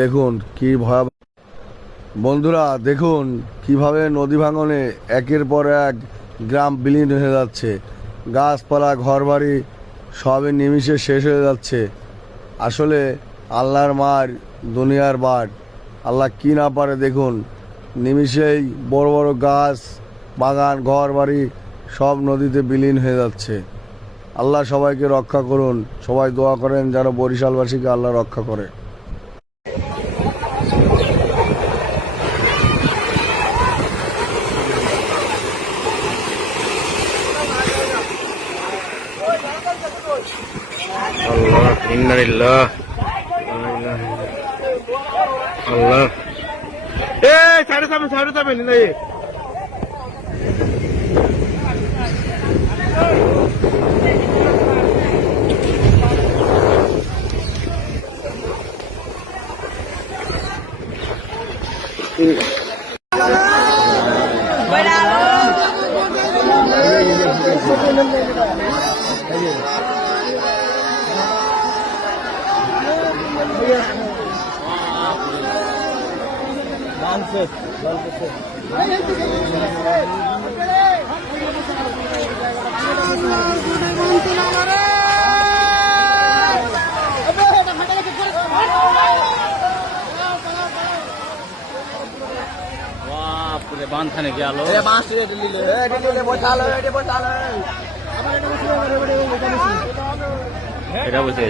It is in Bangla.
দেখুন কি ভয়াবহ। বন্ধুরা দেখুন কিভাবে নদী ভাঙনে একের পর এক গ্রাম বিলীন হয়ে যাচ্ছে, গাছপালা ঘরবাড়ি সবই নিমিষে শেষ হয়ে যাচ্ছে। আসলে আল্লাহর মার, দুনিয়ার বার, আল্লাহ কি না পারে। দেখুন নিমিষেই বড় বড় গাছ, বাগান, ঘর বাড়ি সব নদীতে বিলীন হয়ে যাচ্ছে। আল্লাহ সবাইকে রক্ষা করুন। সবাই দোয়া করেন যেন বরিশালবাসীকে আল্লাহ রক্ষা করে। আল্লাহ ইন্নালিল্লাহ আল্লাহ সাড়ে যাবেন না বাঁধ খানে গেল এটা বসে